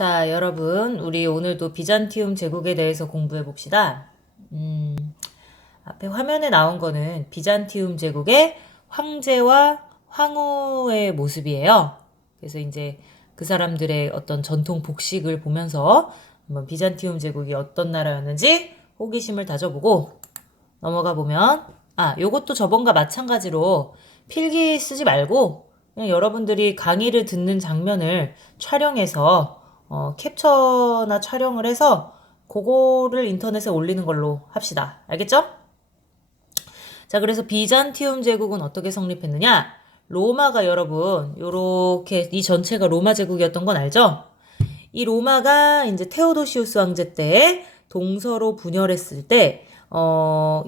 자, 여러분, 우리 오늘도 비잔티움 제국에 대해서 공부해 봅시다. 앞에 화면에 나온 거는 비잔티움 제국의 황제와 황후의 모습이에요. 그래서 이제 그 사람들의 어떤 전통 복식을 보면서 한번 비잔티움 제국이 어떤 나라였는지 호기심을 다져보고 넘어가 보면, 요것도 저번과 마찬가지로 필기 쓰지 말고 그냥 여러분들이 강의를 듣는 장면을 촬영해서 캡처나 촬영을 해서 그거를 인터넷에 올리는 걸로 합시다. 알겠죠? 자, 그래서 비잔티움 제국은 어떻게 성립했느냐? 로마가 여러분, 요렇게 이 전체가 로마 제국이었던 건 알죠? 이 로마가 이제 테오도시우스 왕제 때 동서로 분열했을 때,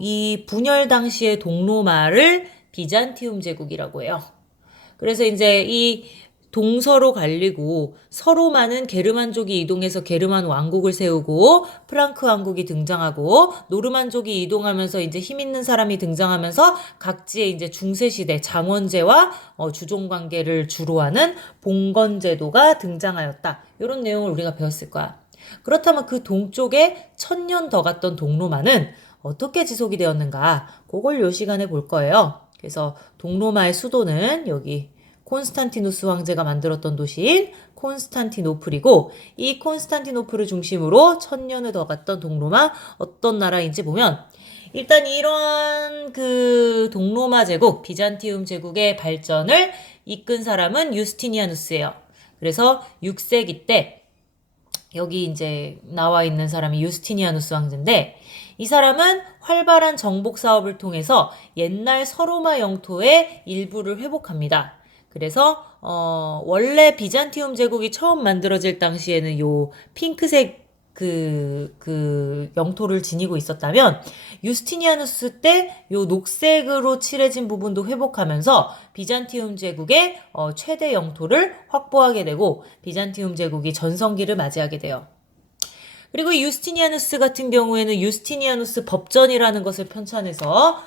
이 분열 당시의 동로마를 비잔티움 제국이라고 해요. 그래서 이제 이 동서로 갈리고 서로 많은 게르만족이 이동해서 게르만 왕국을 세우고 프랑크 왕국이 등장하고 노르만족이 이동하면서 이제 힘 있는 사람이 등장하면서 각지의 이제 중세시대 장원제와 주종 관계를 주로 하는 봉건제도가 등장하였다. 이런 내용을 우리가 배웠을 거야. 그렇다면 그 동쪽에 1000년 더 갔던 동로마는 어떻게 지속이 되었는가? 그걸 요 시간에 볼 거예요. 그래서 동로마의 수도는 여기 콘스탄티누스 황제가 만들었던 도시인 콘스탄티노플이고, 이 콘스탄티노플을 중심으로 1000년을 더 갔던 동로마 어떤 나라인지 보면, 일단 이러한 그 동로마 제국, 비잔티움 제국의 발전을 이끈 사람은 유스티니아누스예요. 그래서 6세기 때 여기 이제 나와 있는 사람이 유스티니아누스 황제인데, 이 사람은 활발한 정복 사업을 통해서 옛날 서로마 영토의 일부를 회복합니다. 그래서 원래 비잔티움 제국이 처음 만들어질 당시에는 요 핑크색 그 영토를 지니고 있었다면, 유스티니아누스 때 요 녹색으로 칠해진 부분도 회복하면서 비잔티움 제국의 최대 영토를 확보하게 되고 비잔티움 제국이 전성기를 맞이하게 돼요. 그리고 이 유스티니아누스 같은 경우에는 유스티니아누스 법전이라는 것을 편찬해서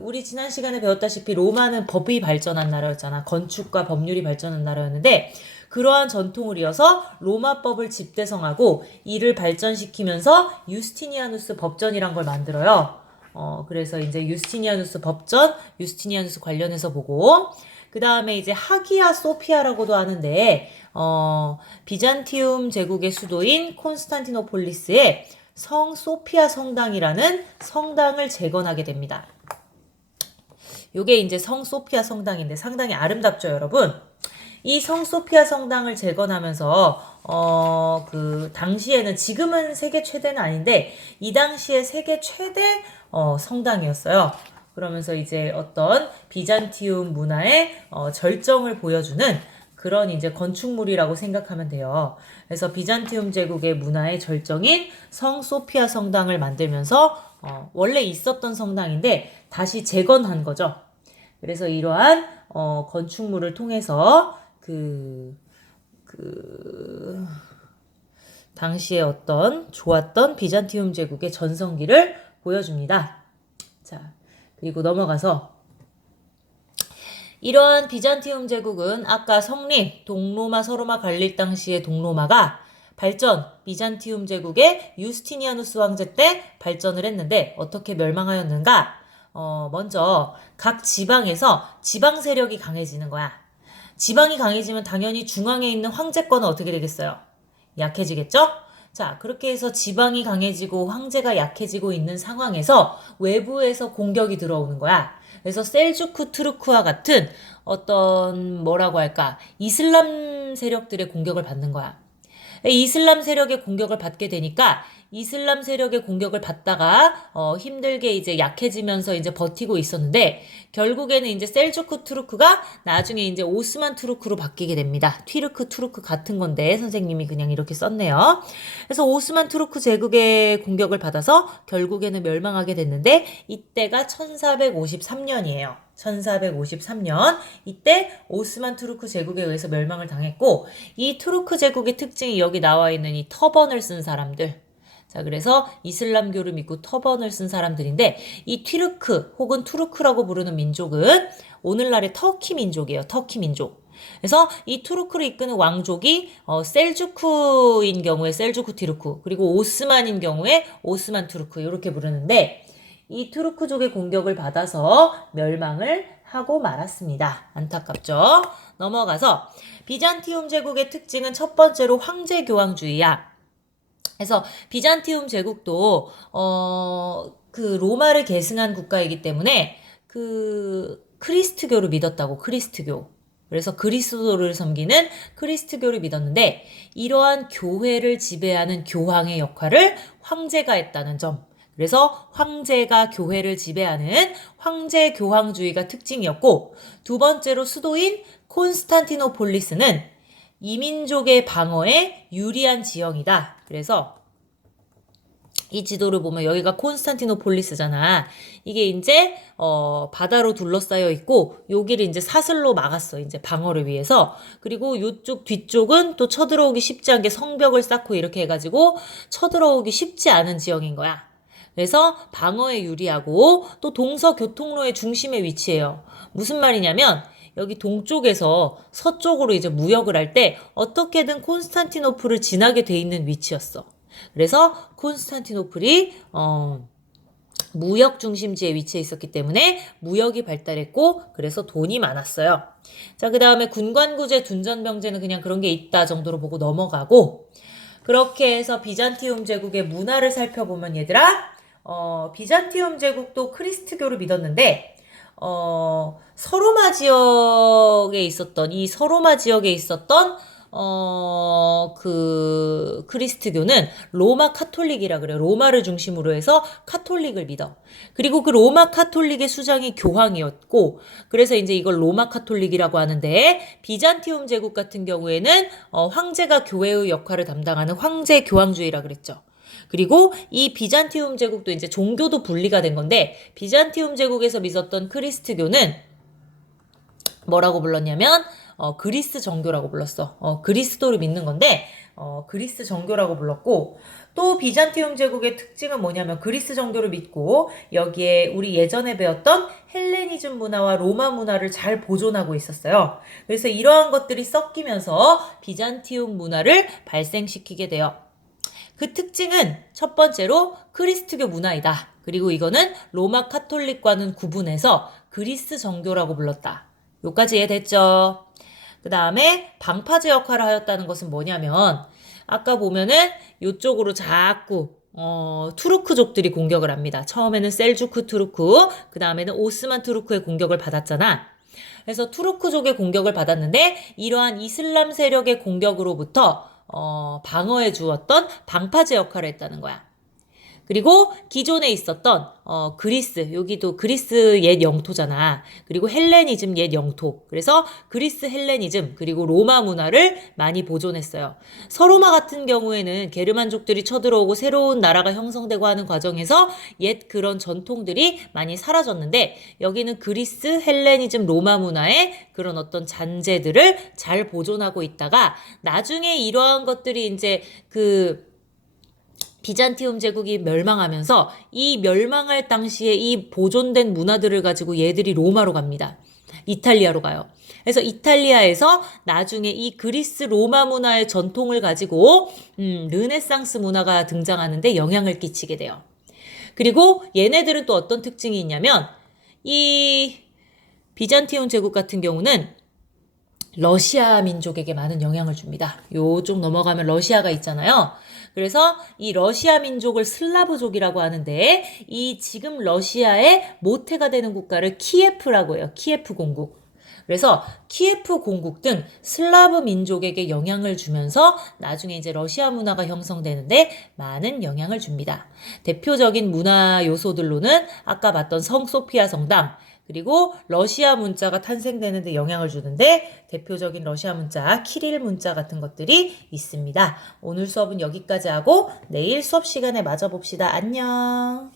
우리 지난 시간에 배웠다시피 로마는 법이 발전한 나라였잖아. 건축과 법률이 발전한 나라였는데, 그러한 전통을 이어서 로마법을 집대성하고 이를 발전시키면서 유스티니아누스 법전이란 걸 만들어요. 그래서 이제 유스티니아누스 법전, 유스티니아누스 관련해서 보고, 그 다음에 이제 하기야 소피아라고도 하는데, 비잔티움 제국의 수도인 콘스탄티노폴리스에 성 소피아 성당이라는 성당을 재건하게 됩니다. 요게 이제 성 소피아 성당인데 상당히 아름답죠, 여러분? 이 성 소피아 성당을 재건하면서 당시에는, 지금은 세계 최대는 아닌데 이 당시에 세계 최대 성당이었어요. 그러면서 이제 어떤 비잔티움 문화의 절정을 보여주는 그런 이제 건축물이라고 생각하면 돼요. 그래서 비잔티움 제국의 문화의 절정인 성 소피아 성당을 만들면서 원래 있었던 성당인데 다시 재건한 거죠. 그래서 이러한 건축물을 통해서 당시에 어떤 좋았던 비잔티움 제국의 전성기를 보여줍니다. 자, 그리고 넘어가서 이러한 비잔티움 제국은 아까 성립, 동로마, 서로마 갈릴 당시의 동로마가 발전, 비잔티움 제국의 유스티니아누스 황제 때 발전을 했는데 어떻게 멸망하였는가? 먼저 각 지방에서 지방 세력이 강해지는 거야. 지방이 강해지면 당연히 중앙에 있는 황제권은 어떻게 되겠어요? 약해지겠죠? 자, 그렇게 해서 지방이 강해지고 황제가 약해지고 있는 상황에서 외부에서 공격이 들어오는 거야. 그래서 셀주크 투르크와 같은 어떤 뭐라고 할까, 이슬람 세력들의 공격을 받는 거야. 이슬람 세력의 공격을 받게 되니까 이슬람 세력의 공격을 받다가 힘들게 이제 약해지면서 이제 버티고 있었는데, 결국에는 이제 셀주크 투르크가 나중에 이제 오스만 투르크로 바뀌게 됩니다. 튀르크 투르크 같은 건데 선생님이 그냥 이렇게 썼네요. 그래서 오스만 투르크 제국의 공격을 받아서 결국에는 멸망하게 됐는데, 이때가 1453년이에요. 1453년 이때 오스만 투르크 제국에 의해서 멸망을 당했고, 이 투르크 제국의 특징이 여기 나와 있는 이 터번을 쓴 사람들. 자, 그래서 이슬람교를 믿고 터번을 쓴 사람들인데, 이 튀르크 혹은 투르크라고 부르는 민족은 오늘날의 터키 민족이에요. 터키 민족. 그래서 이 투르크를 이끄는 왕족이 셀주크인 경우에 셀주크 티르크, 그리고 오스만인 경우에 오스만 투르크 이렇게 부르는데 이 투르크족의 공격을 받아서 멸망을 하고 말았습니다. 안타깝죠? 넘어가서 비잔티움 제국의 특징은 첫 번째로 황제 교황주의야. 그래서 비잔티움 제국도 그 로마를 계승한 국가이기 때문에 그 크리스트교를 믿었다고. 크리스트교. 그래서 그리스도를 섬기는 크리스트교를 믿었는데 이러한 교회를 지배하는 교황의 역할을 황제가 했다는 점. 그래서 황제가 교회를 지배하는 황제 교황주의가 특징이었고, 두 번째로 수도인 콘스탄티노폴리스는 이민족의 방어에 유리한 지형이다. 그래서 이 지도를 보면 여기가 콘스탄티노폴리스잖아. 이게 이제 바다로 둘러싸여 있고 여기를 이제 사슬로 막았어. 이제 방어를 위해서. 그리고 이쪽 뒤쪽은 또 쳐들어오기 쉽지 않게 성벽을 쌓고 이렇게 해가지고 쳐들어오기 쉽지 않은 지형인 거야. 그래서 방어에 유리하고 또 동서 교통로의 중심에 위치해요. 무슨 말이냐면 여기 동쪽에서 서쪽으로 이제 무역을 할 때 어떻게든 콘스탄티노플을 지나게 돼 있는 위치였어. 그래서 콘스탄티노플이 무역 중심지에 위치해 있었기 때문에 무역이 발달했고 그래서 돈이 많았어요. 자, 그 다음에 군관구제, 둔전병제는 그냥 그런 게 있다 정도로 보고 넘어가고, 그렇게 해서 비잔티움 제국의 문화를 살펴보면 얘들아, 비잔티움 제국도 크리스트교를 믿었는데 서로마 지역에 있었던 그 크리스트교는 로마 카톨릭이라 그래요. 로마를 중심으로 해서 카톨릭을 믿어. 그리고 그 로마 카톨릭의 수장이 교황이었고, 그래서 이제 이걸 로마 카톨릭이라고 하는데, 비잔티움 제국 같은 경우에는 황제가 교회의 역할을 담당하는 황제 교황주의라 그랬죠. 그리고 이 비잔티움 제국도 이제 종교도 분리가 된 건데, 비잔티움 제국에서 믿었던 크리스트교는 뭐라고 불렀냐면 그리스 정교라고 불렀어. 그리스도를 믿는 건데 그리스 정교라고 불렀고, 또 비잔티움 제국의 특징은 뭐냐면 그리스 정교를 믿고 여기에 우리 예전에 배웠던 헬레니즘 문화와 로마 문화를 잘 보존하고 있었어요. 그래서 이러한 것들이 섞이면서 비잔티움 문화를 발생시키게 돼요. 그 특징은 첫 번째로 크리스트교 문화이다. 그리고 이거는 로마 카톨릭과는 구분해서 그리스 정교라고 불렀다. 요까지 이해됐죠? 그 다음에 방파제 역할을 하였다는 것은 뭐냐면 아까 보면은 요쪽으로 자꾸 투르크족들이 공격을 합니다. 처음에는 셀주크 투르크, 그 다음에는 오스만 투르크의 공격을 받았잖아. 그래서 투르크족의 공격을 받았는데 이러한 이슬람 세력의 공격으로부터 방어해 주었던 방파제 역할을 했다는 거야. 그리고 기존에 있었던 그리스, 여기도 그리스 옛 영토잖아. 그리고 헬레니즘 옛 영토. 그래서 그리스 헬레니즘 그리고 로마 문화를 많이 보존했어요. 서로마 같은 경우에는 게르만족들이 쳐들어오고 새로운 나라가 형성되고 하는 과정에서 옛 그런 전통들이 많이 사라졌는데, 여기는 그리스 헬레니즘 로마 문화의 그런 어떤 잔재들을 잘 보존하고 있다가 나중에 이러한 것들이 이제 비잔티움 제국이 멸망하면서 이 멸망할 당시에 이 보존된 문화들을 가지고 얘들이 로마로 갑니다. 이탈리아로 가요. 그래서 이탈리아에서 나중에 이 그리스 로마 문화의 전통을 가지고 르네상스 문화가 등장하는데 영향을 끼치게 돼요. 그리고 얘네들은 또 어떤 특징이 있냐면 이 비잔티움 제국 같은 경우는 러시아 민족에게 많은 영향을 줍니다. 요쪽 넘어가면 러시아가 있잖아요. 그래서 이 러시아 민족을 슬라브족이라고 하는데 이 지금 러시아의 모태가 되는 국가를 키예프라고 해요. 키예프 공국. 그래서 키예프 공국 등 슬라브 민족에게 영향을 주면서 나중에 이제 러시아 문화가 형성되는데 많은 영향을 줍니다. 대표적인 문화 요소들로는 아까 봤던 성소피아 성당, 그리고 러시아 문자가 탄생되는데 영향을 주는데 대표적인 러시아 문자, 키릴 문자 같은 것들이 있습니다. 오늘 수업은 여기까지 하고 내일 수업 시간에 마저 봅시다. 안녕.